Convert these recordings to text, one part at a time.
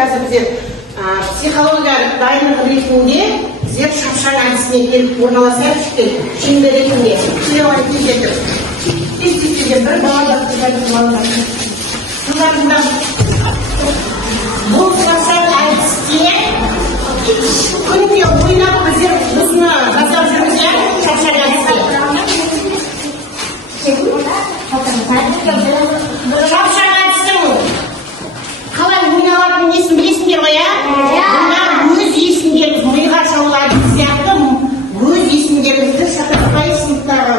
қазір біздер психология дайындық ретінде біздер шапшаң әдісіне келіп орналасайық шеңбер ретінде. Сөйлеуін тездетіп. Тез-тез бір балалар бұл шапшаң әдісте күнде ойнап біздер осыны жасап жүрміз, шапшаң әдісте. Шапшаң әдістің қалай ойналатынын несін білесіңдер ғой, өз есімдеріңіз миға шалылатын сияқты өз есімдеріңізді шатаспай сыныптағы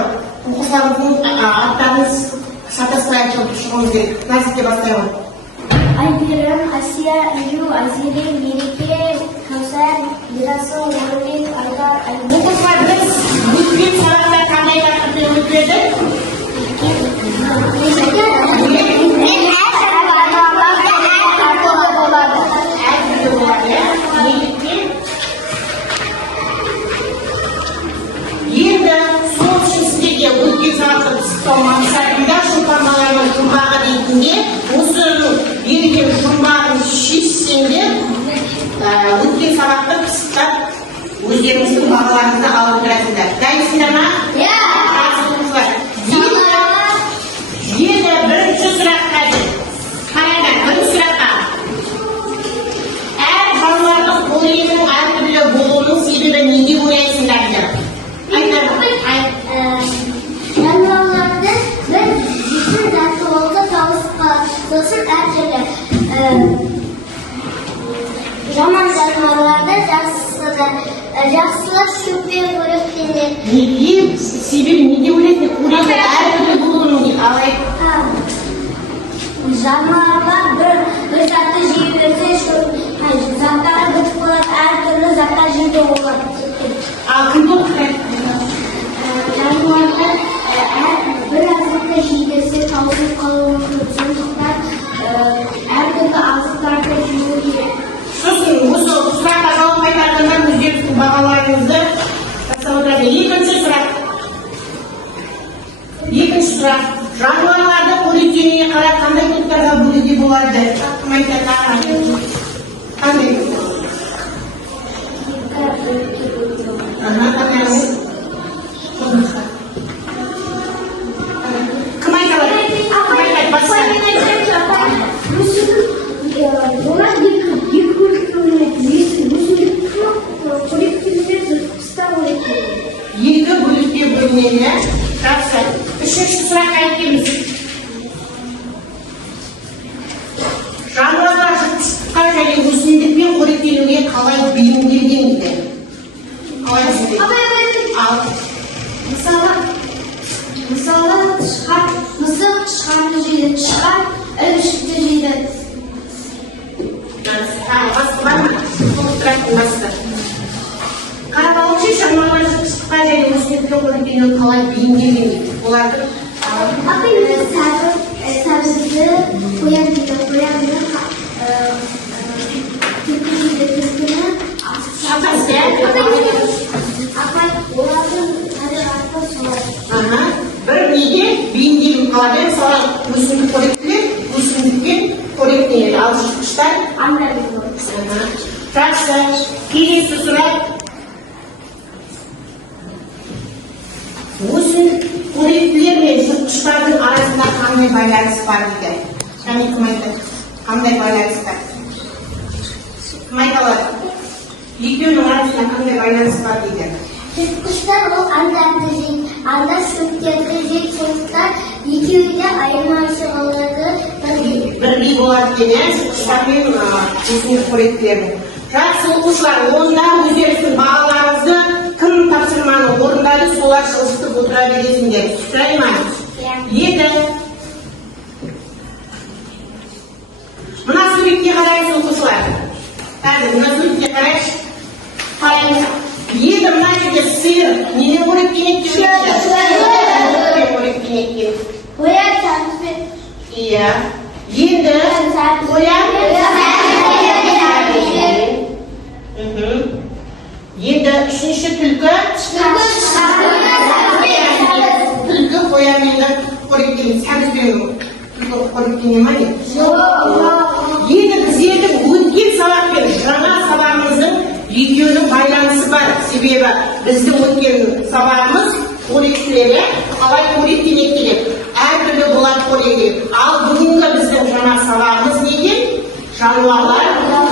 оқушыларыңыздың аттарыңыз шатаспай шығуыңыз керек. Назикке бастайық. Айберім, Асия, Аю, Азире, Мереке, Кәусар, Ерасыл, Орбек, Айдар, Айдар. Оқушылар біз өткен сабақта қандай тақырыппен өтеді? Енді сол үшін сіздерге өткен сабақты пысықтау мақсатында жұмбағының жұмбағы ретінде осы берген жұмбағын шешсеңдер өткен сабақты пысықтап өздеріңіздің бағаларыңызды алып тұрасыздар. Дайынсыңдар ма? Енді бірінші сұраққа қараңдар, бірінші сұраққа. Әр балалардың қолөнерінің әртүрлі болуының себебі неге ойлайсыңдар? Жануарларды бір жесін заты олды тауысқа сосын әртүрлі жаман жануарларды жақсылар шөппен қоректенеді. Неге? Себебі неге ойлайсыңдар? Қоректен әртүрлі болуының алай? Жануарлар бір затты жей берсе, заттары бітіп болады, әртүрлі заттар жейде болады. Ал кім болды? Жануарлар бір азықты жейдерсе таусып қалуы мүмкін. Сондықтан әртүрлі азықтарды жеу керек. Сосын осы сұраққа жауап қайтарғаннан өздеріңіздің бағаларыңызды жасап отырады. Екінші сұрақ. Жануарларды қоректенуіне қарай қандай топтарға бөлуге болады? Кім айтады? Қандай? Кім айтады? Басқа. Олар екі бөліктен Екі бөлікке бөлінеді. Жақсы. Үшінші сұраққа келеміз. Жануарлар жыртқышқа және өсімдікпен қоректенуге қалай бейімделген дейді? Қалай бейімделген? Мысалы, мысық тышқанды жейді, тышқан ірімшікті жейді. Басқа бар ма? Толықтыратын басты. Қарапауынша жануарлар жыртқышқа және өсімдікпен қоректенуге қалай бейімделген дейді? Олардың сәбізді қоян дейді, түлкі жейді, түлкіні олардың табиғаты солай. Бір неге бейімделген қалады? Мысалы, өсімдік қоректенеді, өсімдікпен қоректенеді. Ал жыртқыштар? Жақсы. Келесі сұрақ. Өсімдік қоректілер мен жыртқыштардың арасында қандай байланыс бар дейді? Және кім айтады? Қандай байланыс бар? Кім айта алады? Екеуінің арасында қандай байланыс бар дейді? Жыртқыштар ол аңдарды жейді, аңдар шөптерді жейді, сондықтан екеуі де айырмашылығы бірдей болады екен, жыртқыштар мен өсімдік қоректілердің. Жақсы оқушылар, онда өздеріңіздің бағаларыңызды кім тапсырманы орындайды, солар жылжытып отыра бересіңдер. Жарай ма? Екі. Мына суретке қарайсыз оқушылар. Қазір мына суретке қарайсыз. Қарайсыз. Енді мына жерде сиыр неден қоректенеді деп жатыр? Қоректенеді. Қоян сәбізбен. Иә. Енді қоян енді үшінші түлкі түлкі қоянмен қоректенеді. Сәбізбен түлкі қоректене ма? Енді біздердің өткен сабақ пен жаңа сабағымыздың екеуінің байланысы бар. Себебі біздің өткен сабағымыз қоректілері қалай қоректенеді керек, әртүрлі болады қоректеледі. Ал бүгінгі біздің жаңа сабағымыз неге? Жануарлар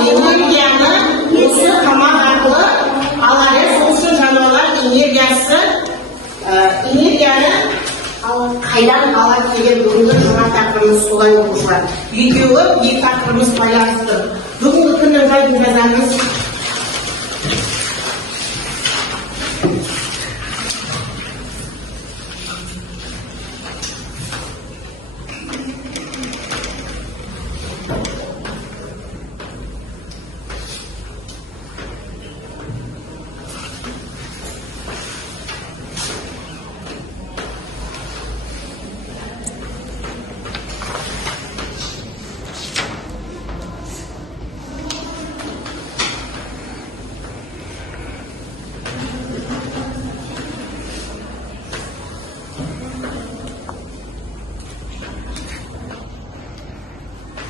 энергияны осы тамақ арқылы алады. Сол үшін жануарлар энергияны қайдан алады деген бүгінгі жаңа тақырыбымыз солай оқушылар. Екеуі екі тақырыбымыз байланысты. Бүгінгі күннің жайын жазамыз.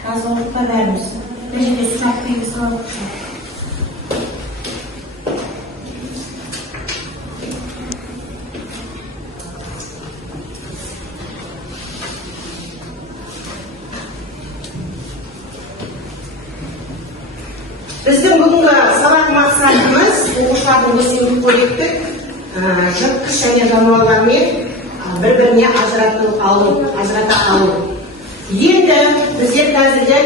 Жазылықта бәріміз. Бір жерде сұрақ беріп салып шығар. Біздің бүгінгі сабақ мақсатымыз оқушылардың өсімдік қоректік, жыртқыш және жануарлармен бір-біріне ажырата алу. Енді біздер қазірде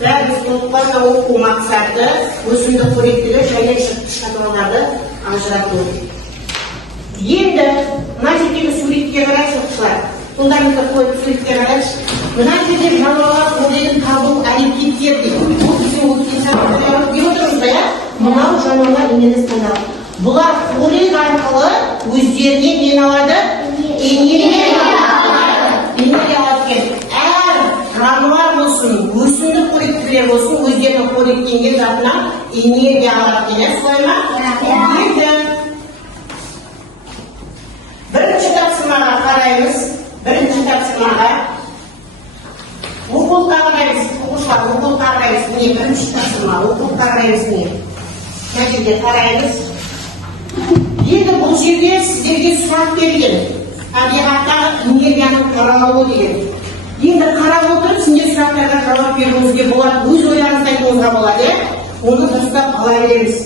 бәріміз толыққанды оқу мақсаты өсімдік қоректігі және жыртқыш жануарларды ажырату. Енді мына жердегі суретке қарайсыз оқушылар. Фундаментті қойып суретке қарайсыз. Мына жерде жануарлар қорегін табу әрекеттер дейді. Бұл біздің өткен сабақта деп отырмыз ба, мынау жануарлар енесі таңдалды. Бұлар қорег арқылы өздеріне не алады? Энергия алады. Әр жануар болсын, өсімдік қоректілер болсын, өздерінің қоректенген затынан энергия алады деген солай ма? Енді бірінші тапсырмаға қараймыз. Бірінші тапсырмаға оқулыққа қараймыз. Оқушылар оқулыққа қараймыз. Міне бірінші тапсырма. Оқулыққа қараймыз. Міне мына жерде қараймыз. Енді бұл жерде сіздерге сұрақ берген. Табиғаттағы энергияның таралуы деген. Енді қарап отырып, сендер сұрақтарға жауап беруіңізге болады. Өз ойларыңызды айтуыңызға болады. Оны дұрыстап ала береміз.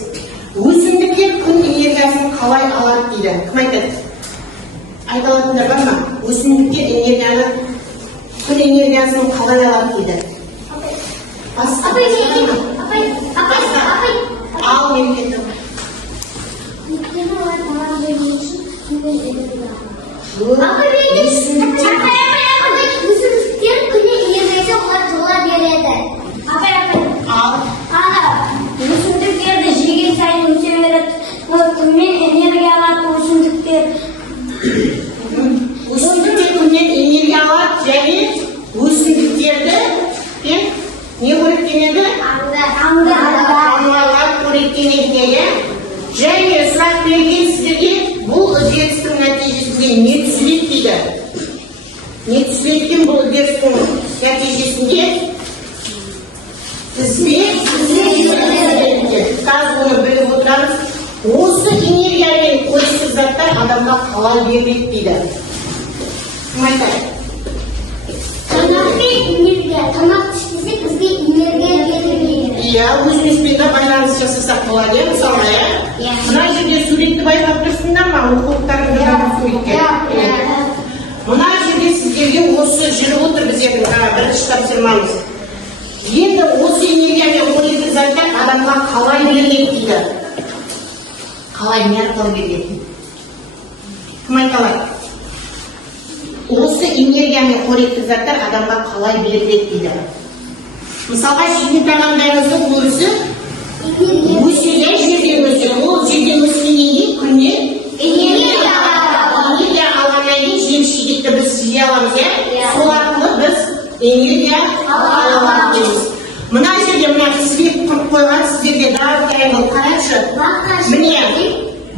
Өсімдіктер күн энергиясын қалай алады дейді. Кім айтады? Айта алатындар бар ма? Өсімдіктер күн энергиясын қалай алады дейді. Ал мемлекеттің. Өсімдіктер күнне энергиясы олар жыла береді. Өсімдіктерді жеген сайын өсе береді. Күнмен энергия алады өсімдіктер. Өсімдіктер күннен энергия алады және өсімдіктерді не қоректенеді? Жануарлар қоректенеді. Және сұрақ берген сіздерге бұл үдерістің нәтижесінде не түзіледі дейді. Не түзілетін бұл үдерістің нәтижесінде тізбе. Қазір оны біліп отырамыз. Осы энергиямен қоректік заттар адамға қалай беріледі дейді. Кім айтады? Тамақ ішсек бізге энергия береді. Иә, өзімізбен де байланыс жасасақ болады, мысалға, иә? Мына жерде суретті байқап тұрсыңдар ма? Оқулықтарыңды жазып суретке. Мына жерде сіздерге осы жүріп отыр біздердің бірінші тапсырмамыз. Енді осы энергиямен қоректік заттар адамға қалай беріледі дейді. Қалай не арқылы беріледі? Кім айта алады? Осы энергиямен қоректік заттар адамға қалай беріледі дейді. Мысалға, жейтін тағамдарыңыздың өрісі өседі, жерден өседі. Ол жерден өскеннен кейін күннен энергия алғаннан кейін жеміс-жидекті біз жей аламыз, иә? Сол арқылы біз энергия аламыз. Мына жерде мына свет құрып қойған сіздерге дауыттайын бұл қарайшы. Міне,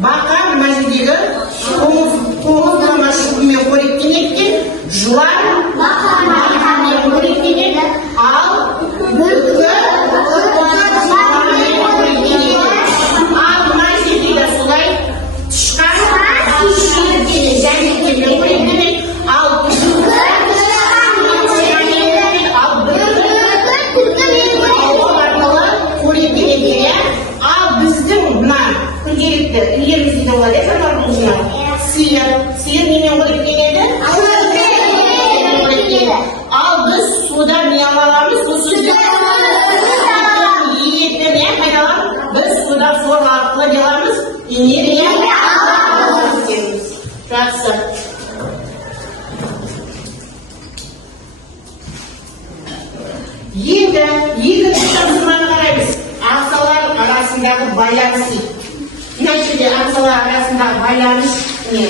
бақа мына жердегі қоңыз шұғымен қоректенеді, жылан бақамен қоректенеді, ал бүркі Al biz suda ne alamız? Bu suda yiyecekleri ne faydalı? Biz suda su arqılı ne alamız? Energiya alamız. Жақсы. Енді тапсырманы қараймыз. Ағзалар арасындағы байланыс. Мына жерде ағзалар арасындағы байланыс не?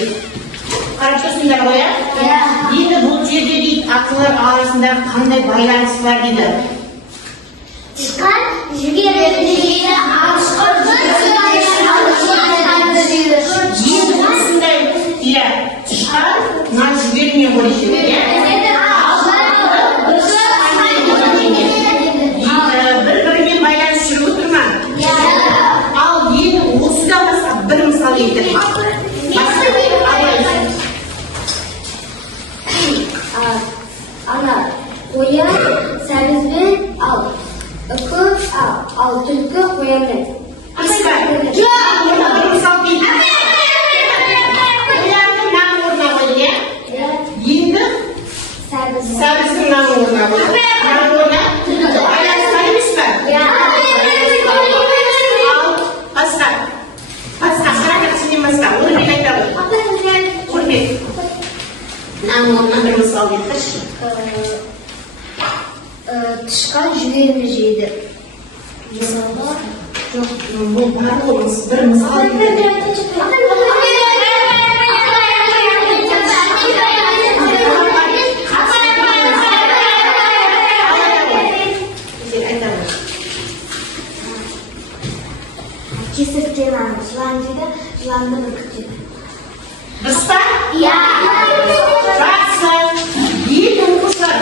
Қарап тұрсыңдар ғой, иә? Енді бұл жерде дейді, ағзалар арасындағы қандай байланыс бар дейді? Тышқан жүгері дейді, алшқыр Енді осындай, иә, тышқан мына жүгерімен көреді, иә? Bir-biriмен байланыс жүріп отыр ма? Ал енді осыдан басқа бір мысал келтір. Ана қоян сәбізбен ал, үкі ал, түлкі қоянмен. Аспа, жоқ, бір мысал келтір. Қоянның наң орнына қойды, иә? Енді сәбіздің наң орнына қойды. Наң орнына байланыс бар емес пе? Басқа, қараңдар сенен басқа, оны мен айта ғой. Көрмек. Наң орнына бір мысал келтірші. Тышқан жүгеріні жейді. Жоқ, бұл бар ғой, бір мысал келтірді. Кесірткен аңыз, жылан дейді, жыланды бүркітеді. Дұрыс па? Иә. Жақсы. Енді оқушылар.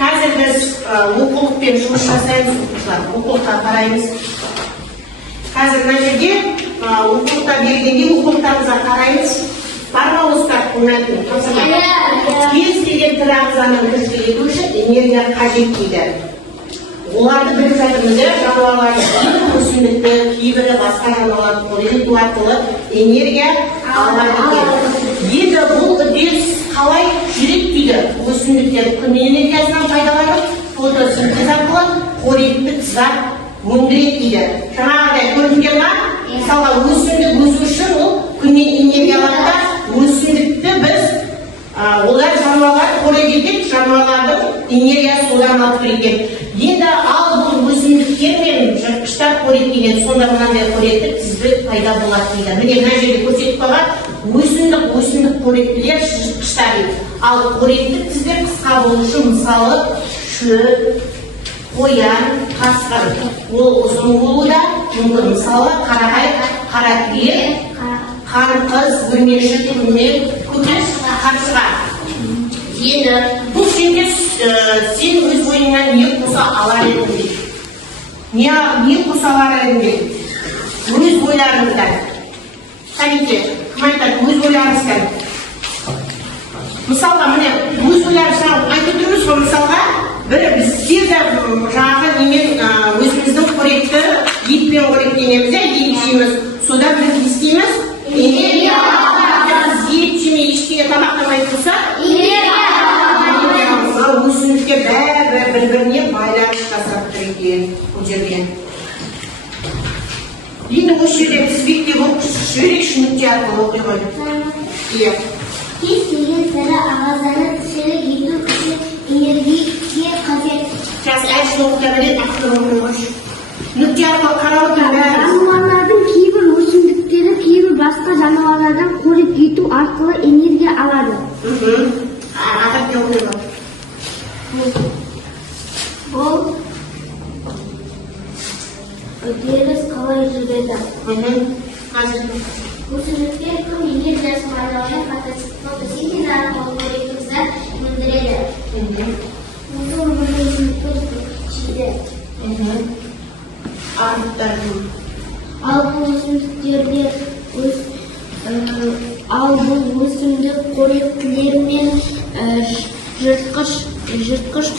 Қазір біз оқулықпен жұмыс жасаймыз, оқушылар. Оқулыққа қараймыз. Қазір мына жерде оқулықта бергенде оқулықтарымызға қараймыз. Бар ма осылар ұнайтын? Кез келген тірі ағзаның тіршілік ету үшін энергия қажет дейді. Оларды біліп жатырмыз, жануарларды, кейбір өсімдікті, кейбірі басқа жануарларды қоректу арқылы энергия алады екен. Енді бұл үрдіс қалай жүреді дейді? Өсімдіктер күн энергиясынан пайдаланып, фотосинтез арқылы қоректік зат өндіреді дейді. Жаңағыдай көрінген ма? Мысалға өсімдік өсу үшін ол күннен энергия алады да, өсімдікті біз олар жануарлар қорек етеді, жануарлардың энергиясы одан алып берген. Енді ал бұл өсімдіктер мен жыртқыштар қоректеген, сонда мынандай қоректік тізбек пайда болады дейді. Міне мына жерде көрсетіп қойған өсімдік қоректілер жыртқыштар дейді. Ал қоректік тізбек қысқа болу үшін мысалы шөп, қоян, қасқыр. Ол ұзын болуда мүмкін, мысалы қарағай, қаратүйе, қарқыз, өрмекші, түрмек, көкес, қарсыға. Енді бұл жерде сен өз ойыңнан не қоса алар едің дейді. Не қоса алар едің дейді. Өз ойларыңыздан. Сәлеке, кім айтады, өз ойларыңыздан. Мысалға, міне, өз ойларыңыздан айтып тұрмыз ғой, мысалға, бір біздер де жаңағы немен өзіміздің қоректі етпен қоректенеміз, ет жейміз, содан біз не істейміз? Энергия аламыз. Ет жемей ештеңе тамақтамай тұрса, өсімдіктер бәрі бір-біріне байланыс жасап тұр екен бұл жерде. Енді осы жерде тізбекте жіберекші нүкте арқылы оқи ғой. Иә. Кез келген тірі ағзаны тіршілік ету үшін энергия қажет. Қазір әшін оқыта береді, ақырын оқи қойшы. Нүкте арқылы қарап отыр бәрі. Жануарлардың кейбір өсімдіктері кейбір басқа жануарлардан қорек ету арқылы энергия алады. Атап не оқи ғой. Бұл үдеріс қалай жүреді? Қазір Өсімдіктер күн энергиясын пайдаланып фотосинтез арқылы қоректік зат өндіреді. Осы өмірді өсімдіктер жейді. Ал бұл өсімдік қоректілер мен жыртқыш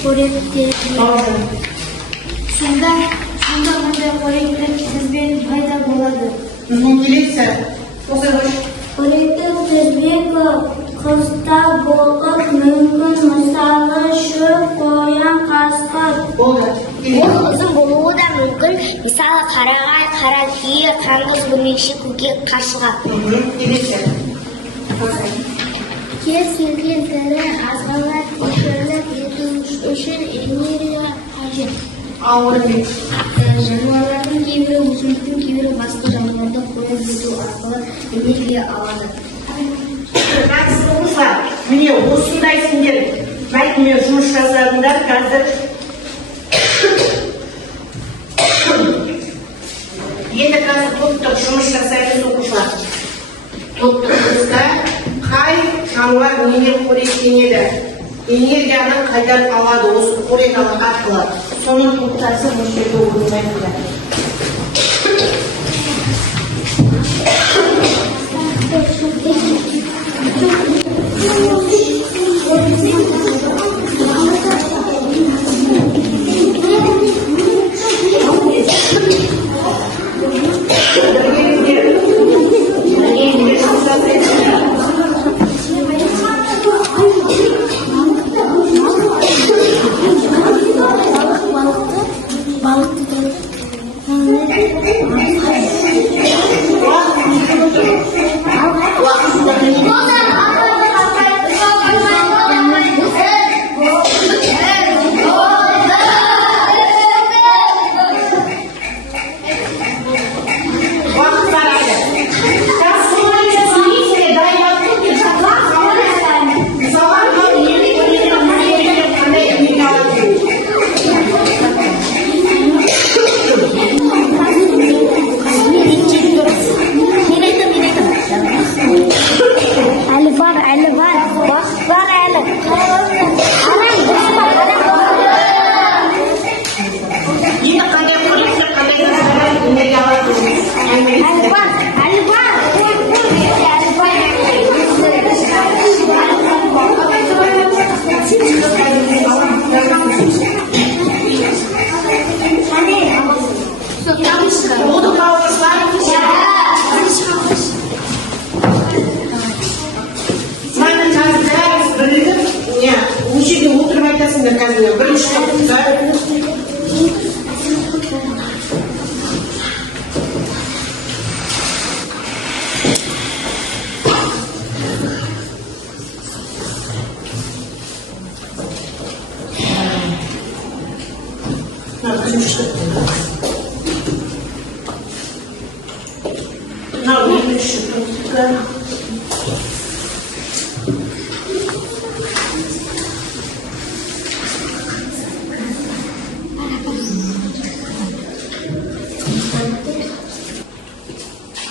қоректілер. Сонда мұндай қоректілер тізбегі пайда болады. келесі. Осы Қоректік тізбек қыста болып мүмкін, мысалы шөп, қоян, қасқыр. Болды. Ол ұзын болуы да мүмкін, мысалы қарағай, қара түйе, қаңғыз, өрмекші, көкек, қаршыға. Келесі. Кез келген тірі азғана тіршілік ету үшін энергия қажет. Ауыр емес. Жануарлардың кейбірі өсімдіктің, кейбірі басқа жануарды қойып ету арқылы энергия алады. Жақсы оқушылар, міне осындай сендер мәтінмен жұмыс жасадыңдар. Қазір енді топтық жұмыс жасаймыз оқушылар. Топтық жұмыста қай жануар немен қоректенеді, энергияны қайдан алады, осы қорек арқылы. Соның топтасы осы жерде орындаймыздар.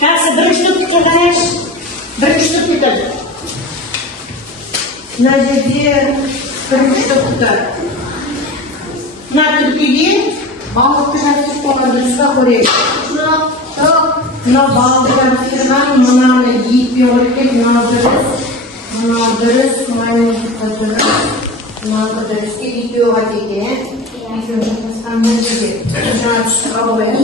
Жақсы, бірінші топқа қарайық. Бірінші топ кетеді. Мына жерде бірінші топта. Мына түркеге балықты жатып қойған дұрысқа көрейік. Мына балықты жатырған, мынаны екпе өртеп, мына дұрыс, маймылдыққа дұрыс, мынаны дұрыске екпе оғат екен. Екпе жасқан мына жерде. Жаңа түсіға қойып.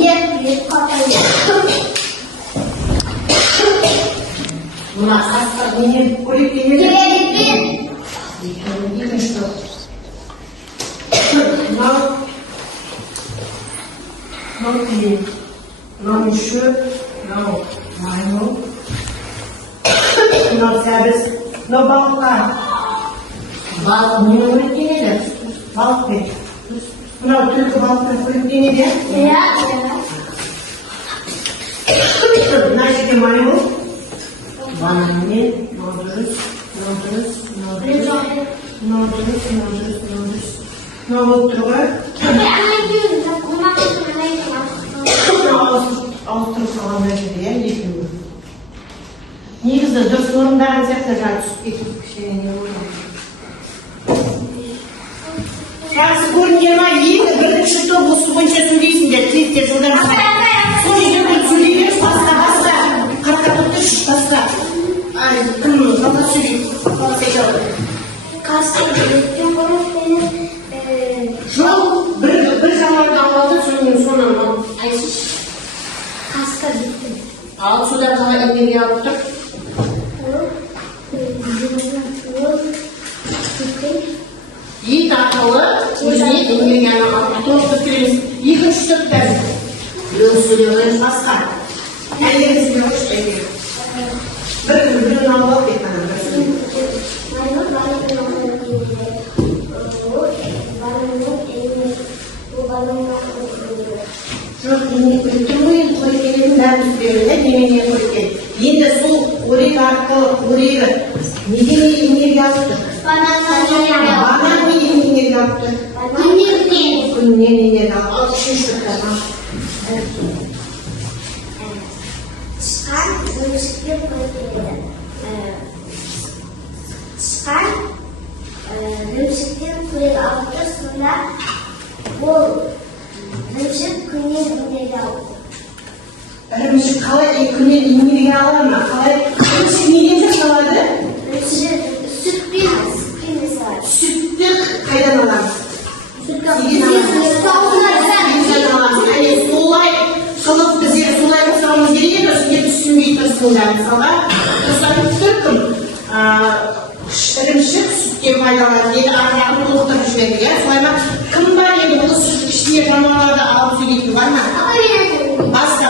Мына қасқыр менен қоректенеді. Екінші топ. Мынау түйе, мынау шөп, мынау маймыл, мынау сәбіз, мынау балыққа. Балық немен қоректенеді? Балықпен. Мынау түлкі балықпен қоректенеді. Мына жерде маймыл. Бананмен, мынау дұрыс. Мынау болып тұр ғой. Ауыстырып салғанда жерде, екеуі. Негізі дұрыс орындаған сияқты жаңа түсіп кетіп кішкене не болды. Жақсы көрінген ма? Енді бірінші топ осы бойынша сөйлейсіңдер, тез жылдан сайын. Сол жерде сөйлейміз, басқа. Қарақатықты басқа. Кім қалға сөйлейді? Қалға сөйлейді. Қасқыр еттен қоректенеді. Жоқ, бір жануарды алады, соны қайсыз? Қасқыр еттен. Ал содан қалай энергия алып тұр? ет арқылы өзіне энергияны алып толықтырып келеміз. Екінші топтар біреу сөйлеуіміз басқа. Әйеліңіз сөйлеуіңіз әйел. Біреуін алып алып кеткен жоқ, үлкен ойын қорекенің бәрін сөйлеуіне немене қореккен. Енді сол орек арқылы орегі неден энергия алып тұр? Банан неден энергия алып тұр? Күннен энергия алып тұр. Үшінші топтарға. Тышқан жемшіктен қоректенеді. Тышқан жемшіктен қорек алып тұр, сонда ол жемшік күннен энергия алып тұр. Ірімшік қалай күннен энергия алады ма? Қалай? Ірімшік неден жасалады? Сүтпен жасалады. Сүтті қайдан аламыз? Солай қылып біздер солай жасауымыз керек еді, үстіне түсінбей тұрсыңдар. Мысалға, тұрсаңыз түркім ірімшік сүтке пайдаланады деді, арқағын толықтырып жіберді. Солай ма? Кім бар енді бұл ішіне жануарларды алып сөйлейтін бар ма? Басқа.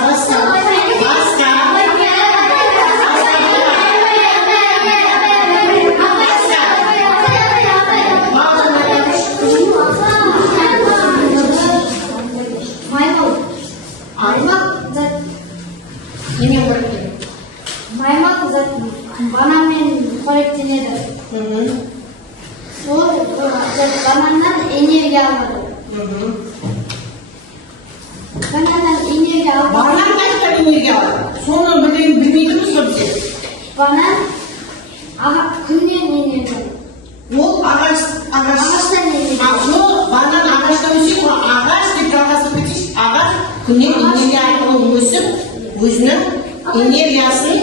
Маймақ зат бананмен қоректенеді. Ол бананнан энергия алады. Бананнан энергия алады. Банан қайдан энергия алады? Соны білмейдіміз ғой біздер. Банан күннен энергия алады. Ол ағаштан энергия алады. Банан ағаштан өсек, ағаш деп жалғасып кетейік. Ағаш күннен энергия арқылы өсіп, өзінің энергиясын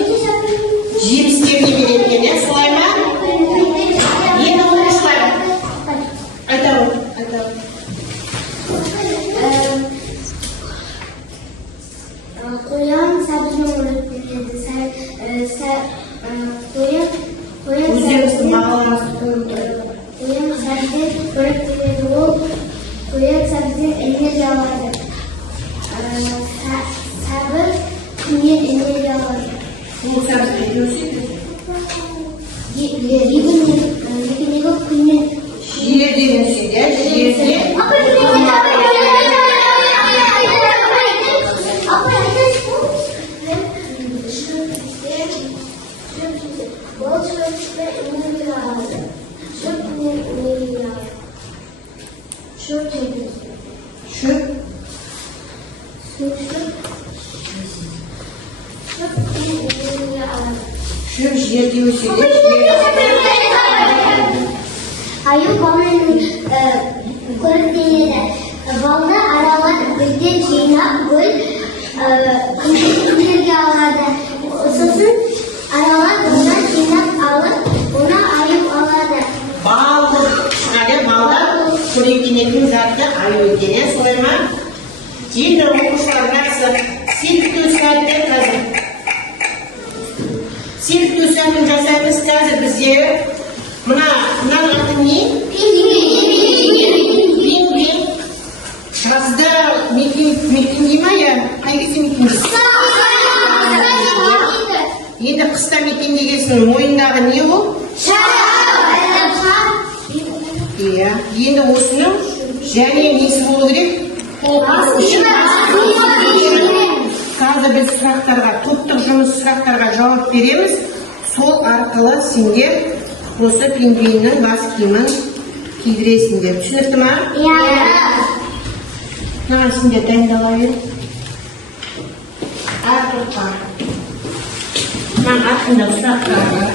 жемістеріне береді екен, солай ма? Енді оқушылар айтамын. Қоян сәбізбен қоректенеді. Өздеріңіздің бағаларыңызды көріп тұр. Қоян сәбізден қоректенеді. Ол қоян сәбізден энергия алады. Сәбіз күннен энергия алады. Ол сәбізбен өседі. Егінегі күннен Жерден өседі, жерде. Ол шөптен энергия алады. Шөптен энергия алады. Шөп жерде өседі. Аю баланың қоректенеді. Балды аралап гүлден жинап гүл энергия алады. Сосын аралап онан жинап алып, онан аю алады. Балды балдар қоректенетін затты аю екен, солай ма? Енді оқушылар жақсы селтіктеу сәтті қазір. Селтіктеу сәтін жасаймыз қазір бізде. Мынаның аты не? Пингвин. Жазда мекендей ма я? Қай кезде мекендей? Енді қыста мекендегесін мойындағы не ол? Иә. Енді осының және несі болу керек? Қазір біз топтық жұмыс сұрақтарға жауап береміз. Сол арқылы сендер осы пингвиннің бас киімін кидіресіңдер. Түсінікті ма? Иә. Маған сендер дайындала бер. Әр топқа. Маған артында сұрақтар бар.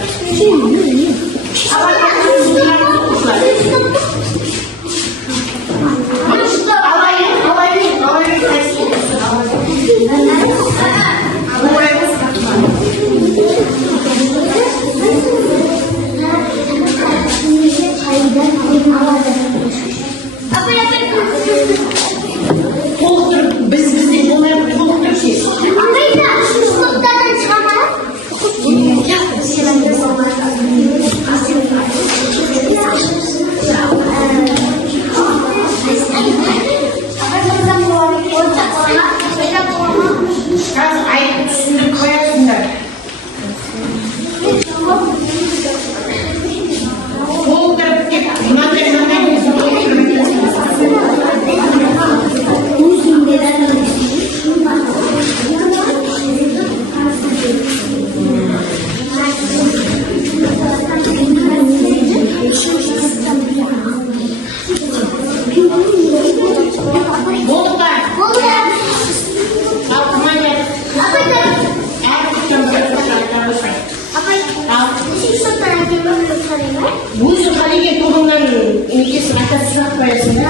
өзің қалеген тобыңнан некесін айтып сұрақ қоясың да?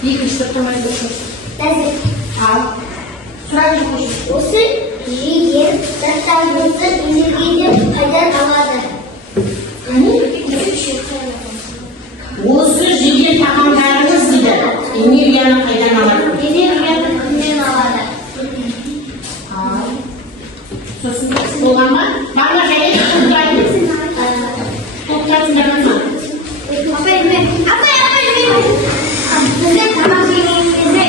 Екінші топтамайды оқып. Нәзір. Ал. Сұрақ оқып. Осы жеген заттарымызды энергияны қайдан алады? Осы жеген тағамдарымыз дейді, энергияны қайдан алады? Энергияны кімнен алады? Сосын бола ма? Барлық және топтайтындар ма? Бізде тамақ жеген кезде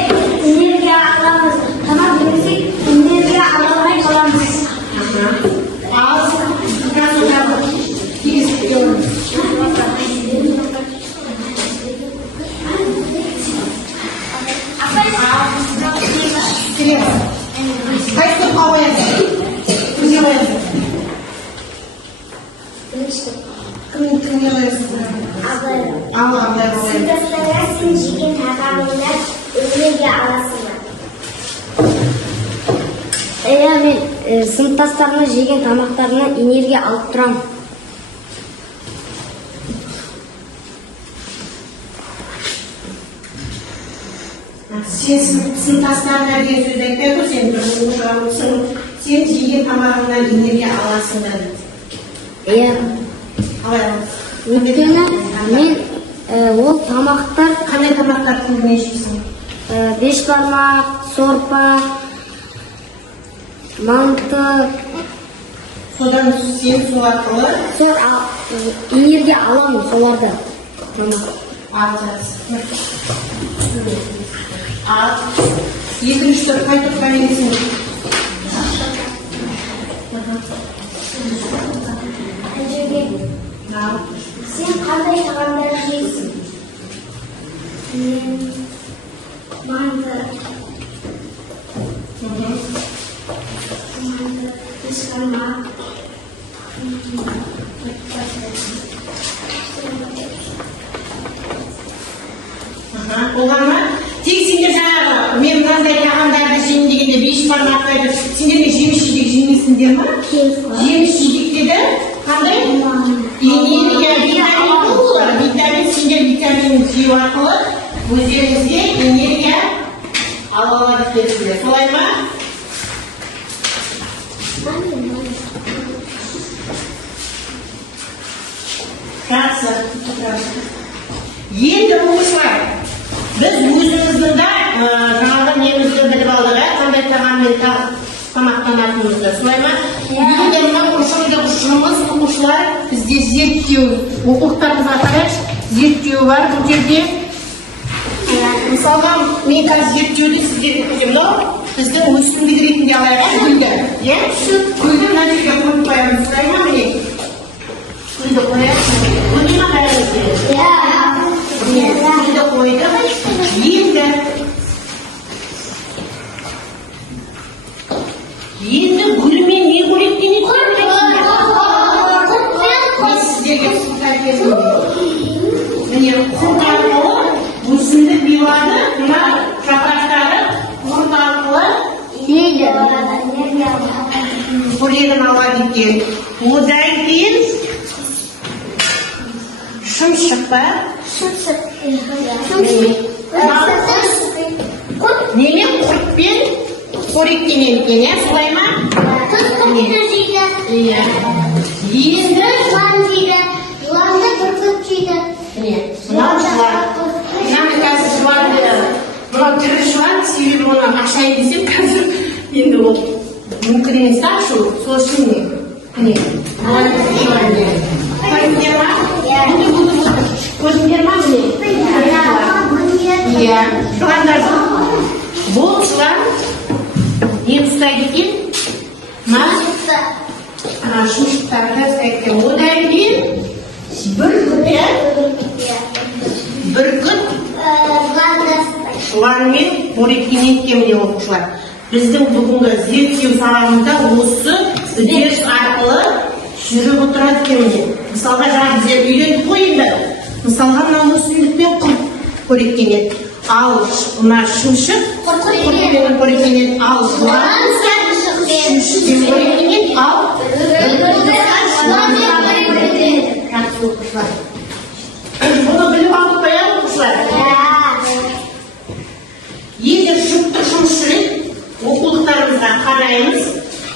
энергия аламыз. Тамақ жемесек энергия ала алмай қаламыз. Ал қазір тегістік көріңіз. Келесі. Қайсы топқа қоясың? Кімге қоясың? Кімге қоясың? Абылайға қоясың. Сыныптастарға сен жеген тағамыңнан энергия аласың ба? Мен сыныптастарымның жеген тамақтарынан энергия алып тұрамын. Сен сыныптастарыңа деген сөз айтпай ғой, сен сен жеген тамағыңнан энергия аласың да дейді. Қалай аласың? өйткені мен ол тамақтар Қандай тамақтар көбіне жейсің? бешбармақ, сорпа, манты, Содан сен сол арқылы энергия аламын соларды. Ал екінші топ қай топқа енесің? Сен қандай тағамдар жейсің? Мен манты, бешбармақ, Оған ма? Тек сендер жаңағы мен мынандай тағамдарды жеймін дегенде бешбармақ қайды. Сендер мен жеміс жидек жемейсіңдер ма? Жеміс жидек деді қандай? Энергия, витамин олар. Витамин сендер витамин жеу арқылы өздеріңізге энергия ала алады дедіңдер. Солай ма? Жақсы. Енді оқушылар, біз өзіміздің де жаңағы немізді біліп алдық, қандай тағаммен тамақтанатынымызды. Солай ма? Енді мына ұжымымыз оқушылар бізде зерттеу, оқулықтарымызға қарайықшы, зерттеу бар бұл жерде. Мысалға, мен қазір зерттеуді сіздерге көрсетемін. Мынау біздің өсімдік ретінде алайық, гүлді. Гүлді мына жерге қойып қоямыз. Солай ма міне? Гүлді қояйық. Гүлді ма қоямыз? Гүлді қойды. Енді гүлмен не қоректенеді? Сіздерге сұлтан бердім. Міне құрт арқылы өсімдік билады, мына жапырақтары құрт арқылы қорегін алады екен. Одан кейін шымшық па? Немен құртпен қоректенеді екен, солай ма? Құртты жейді. Енді Жылан жейді. Жыланды бүркіт жейді. мынау жылан. Мынаны қазір жыланды, мынау тірі жылан, себебі оны ашайын десем қазір енді ол мүмкін емес та ашу. Сол үшін міне жылан деген. Көрдіңдер ма? Көрдіңдер ма міне? Жыландар. Бұл жылан не ұстайды екен? Шымшықтарды ұстайды екен. Одан кейін бүркіт жыланмен қоректенеді екен міне оқушылар. Біздің бүгінгі зерттеу сабағымызда осы үдеріс арқылы жүріп отырады екен міне. Мысалға жаңа біздер үйрендік қой енді. Мысалға мынау өсімдікпен құрт қоректенеді. Ал мына шымшық құртпен қоректенеді. Ал жылан шымшықпен қоректенеді. Ал оқушылар. Бұны біліп алып қояды оқушылар. Егер жұптық жұмыс жүреді, оқулықтарымызға қараймыз,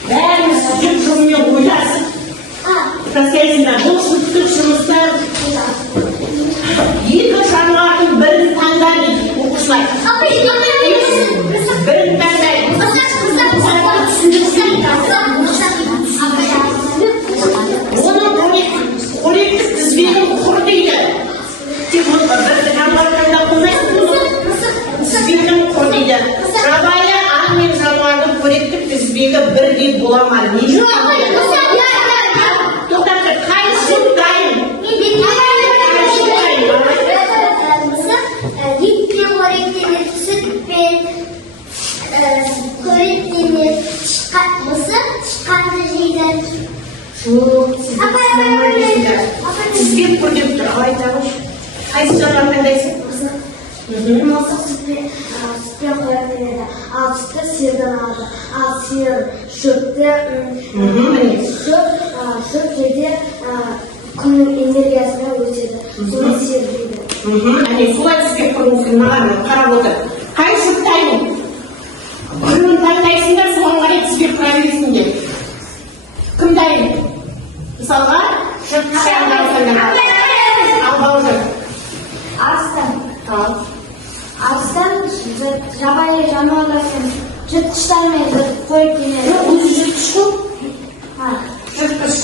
бәріміз жұп-жұмымен ойласып жасайсыңдар. Бұл жұптық жұмыстар екі жануардың бірін таңдайды оқушылар. Бірін таңдайды. Оның қоректік тізбегін құр дейді. Тек бір жануар таңдап қоймайсың, тізбегін құр дейді. Жабайы аң мен жануардың қоректік тізбегі бірдей бола ма? Тоқтаңдар, қайсы дайын? Тізбек көрдеп тұр, ал айтамыз. Қайсы жануар таңдайсың? Ал сүтті сиырдан алады. Ал сиыр шөпті шөп жерде күннің энергиясына өседі. Соны сиыр дейді. Солай тізбек құрыңыздар, маған қарап отыр. Қайсы тайын? Біреуін таңдайсыңдар, соған қарай тізбек құра бересіңдер. Кім дайын? Мысалға, ал Бауыржан. Арыстан жабайы жануарлармен жыртқыштармен қоректенеді. Өзі жыртқыш қой? Жыртқыш.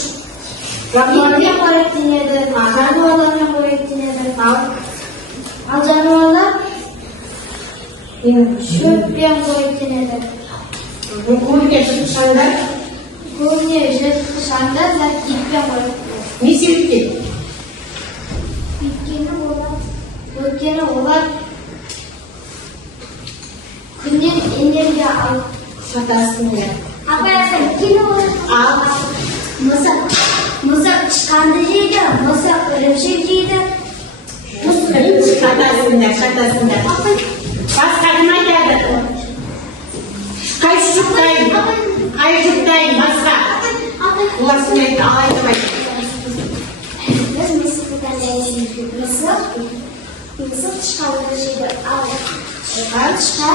Итпен қоректенеді, жануарлармен қоректенеді. Ал жануарлар шөппен қоректенеді. Көбіне жыртқышаңдар. Көбіне жыртқышаңдар итпен қоректенеді. Не себептен? Өйткені олар күннен энергия алып жатасыңдар. Мысық тышқанды жейді, мысық ірімшік жейді. Жатасыңдар. Басқа кім айтады? Қайсы жұптайын? Қай жұптайын басқа? Олар сіңді айтты, ал айтамайды. Біз мысықты таңдаймыз. Мысық тышқанды жейді. Тышқан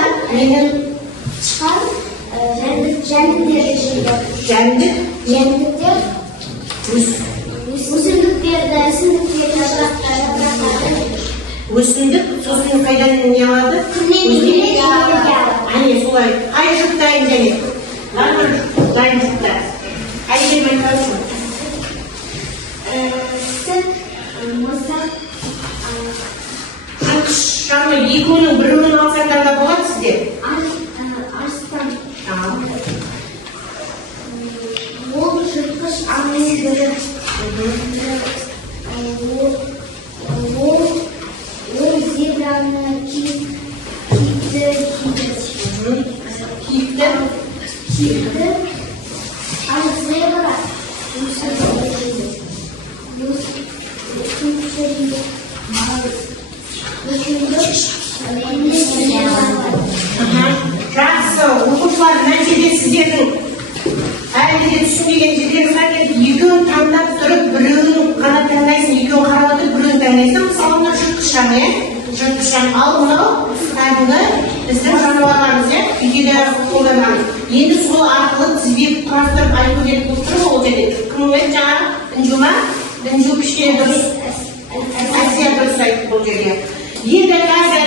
жәндіктер жейді. Жәндіктер өсімдіктерді, жапырақтарды. Өсімдік, сосын қайдан не алады? Күннен энергия алады. Әне солай. Қай жұптайын және? Дайын жұптар. Әйден айтасың. Мысық Жаңа екеуінің бірінің алсаңдар да болады сізде? арыстан. Ол жыртқыш аңның бірі. Ол зебраны, киікті жейді. Ал зебра Жақсы, оқушылар нәтижеде сіздердің әлі де түсінбеген жерлеріңіз бар еді. Екеуін таңдап тұрып, біреуін ғана таңдайсың, екеуін қарап отырып, біреуін таңдайсың. Мысалы, мына жыртқышаң, жыртқышаң. Ал мынау кәдімгі біздің жануарларымыз, үйде қолданамыз. Енді сол арқылы тізбек құрастырып айту керек болып тұр ол жерде. Кім еді жаңағы? Інжу ма? Інжу кішкене дұрыс. Әсия дұрыс айтты бұл жерге. Енді қазір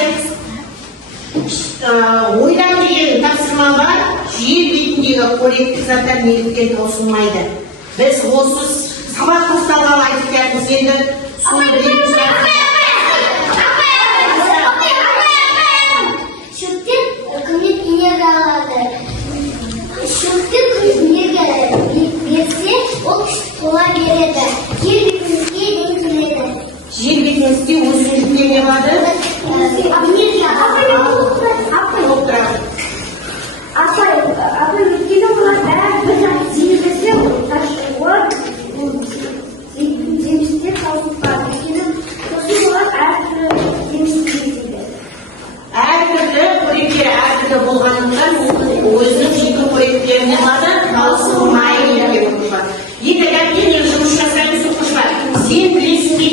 ойлан деген тапсырма бар. Жер бетіндегі қоректік заттар неліктен таусылмайды. Біз осы сабақ басталғалы айтып келеміз. Енді шөптен күннен энергия алады. Шөптен күннен энергия берсе, ол тола береді. Жер бетімізге дейін келеді. жер бетімізде өсімдіктер не болады? Апай, өйткені олар бір зат зембесе, олар зембесте қалыптады. Өйткені сосын олар әртүрлі зембесте келеді. Әртүрлі қоректер әртүрлі болғандықтан өзінің жеке қоректеріне ғана таусылмайды деп оқушылар. Енді әбден жұмыс жасаймыз оқушылар. Сен білесің бе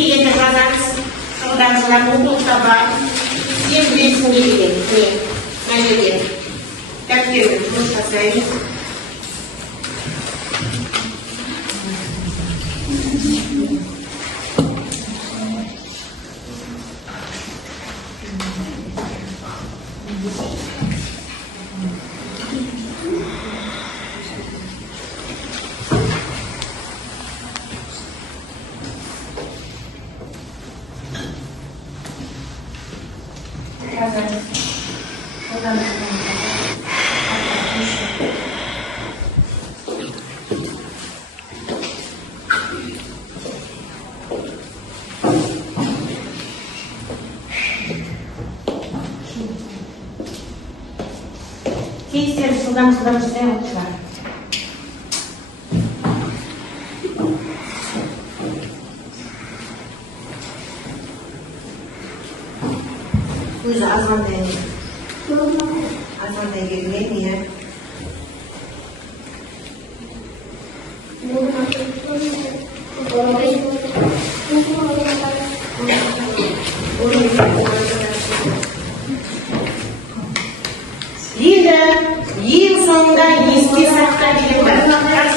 қолданылған оқулықта бар. Сен білесің деген. Мына жерде. Дәптерді жұмыс жасаймыз. Кейстер жылдан жасай отырар. Өзі азғандай келген, иә. Енді ең соңында есте сақта деген бар.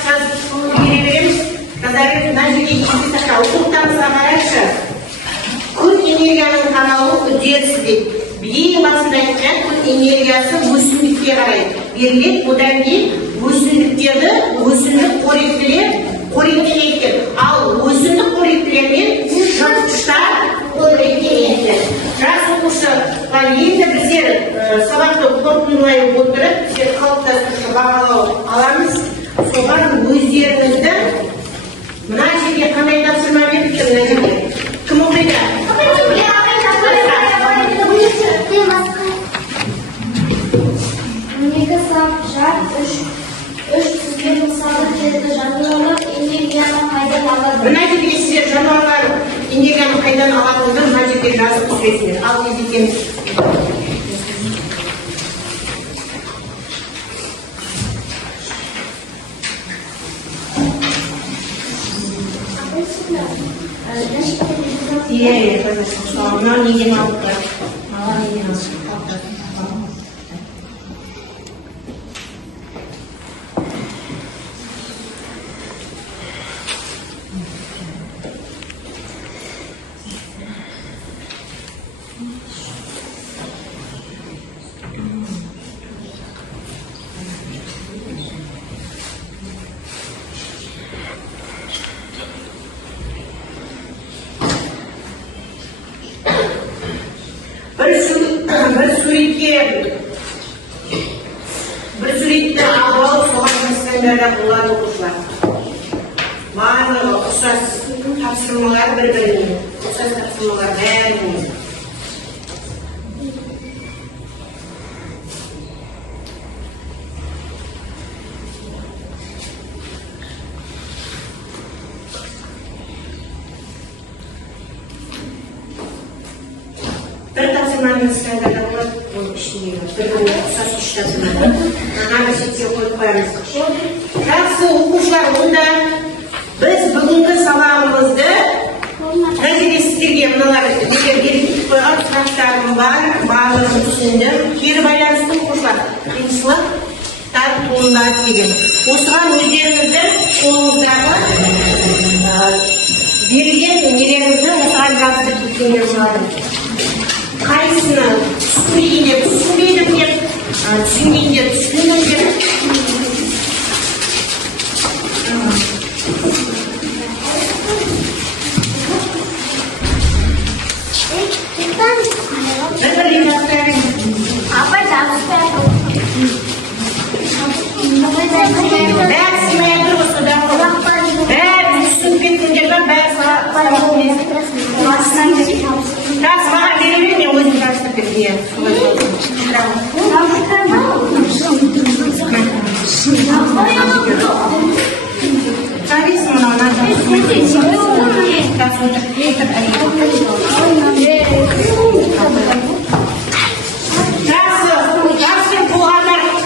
Қазір бере береміз. Қазір мына жерге есте сақта оқулықтарымызға қарайықшы. Күн энергияның таралу үдерісі дейді. Ең басында айтқан күн энергиясы өсімдікке қарай беріледі. Одан кейін өсімдіктерді өсімдік қоректеледі. Ал өсімдік қоректелермен жыртқыштар қоректеледі. Жас оқушыға енді біздер сабақты қорытындылай отырып, біздер қалыптастырушы бағалау аламыз. Соған өздеріңізді мына жерге қандай тапсырма беріп тұр, мына жерге. Кім оқиды? Мына жерге сіздер жануарлар энергияны қайдан алатынды мына жерге жазып түсіресіздер. Ал кезекеміз. Iya, soalnya ingin mau malah ingin masuk. Bir suretті алып алып, соған жасаңдарда болады оқушылар. Барлығы ұқсас тапсырмалар бір-біріне, ұқсас тапсырмалар бәріне. Bir tapsırmanın standartı var, onun içinde bir ұқсас үш тапсырма. Ана шетке қойып қоямыз. Жақсы оқушылар, онда біз бүгінгі сабағымызды мына жерде сіздерге мыналар беріп қойған сұрақтарым бар, барлығын түсіндім. Кері байланысты оқушылар, қиыншылықтар туындады деген. Осыған өздеріңізді қолыңыздағы берілген нелеріңізді осыған жазып кеткендер болады. Қайсыны түсінбегендер түсінбедім деп, түсінгендер түсіндім деп. Бір-бірден жастарың. Апа жастар. Бәрі сымай тұр осыдан ғой. Бәрі түсініп кеттіңдер бе, бәрі сағат. Раз маған беремін, мен өзім жазып берген. Жарайсың мұнауына жақсы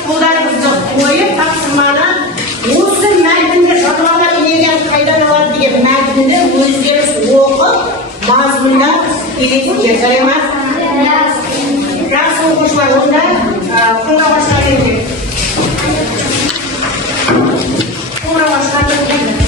қолдарыңызды қойып, тапсырманы осы мәтінді жануарлар энергиясы қайдан алады деген мәтінді өздеріңіз оқып, мазмұндап билетіңдер, жарай ма? Жақсы оқушылар, онда қоңырау ашқан еді. Қоңырау ашқан еді.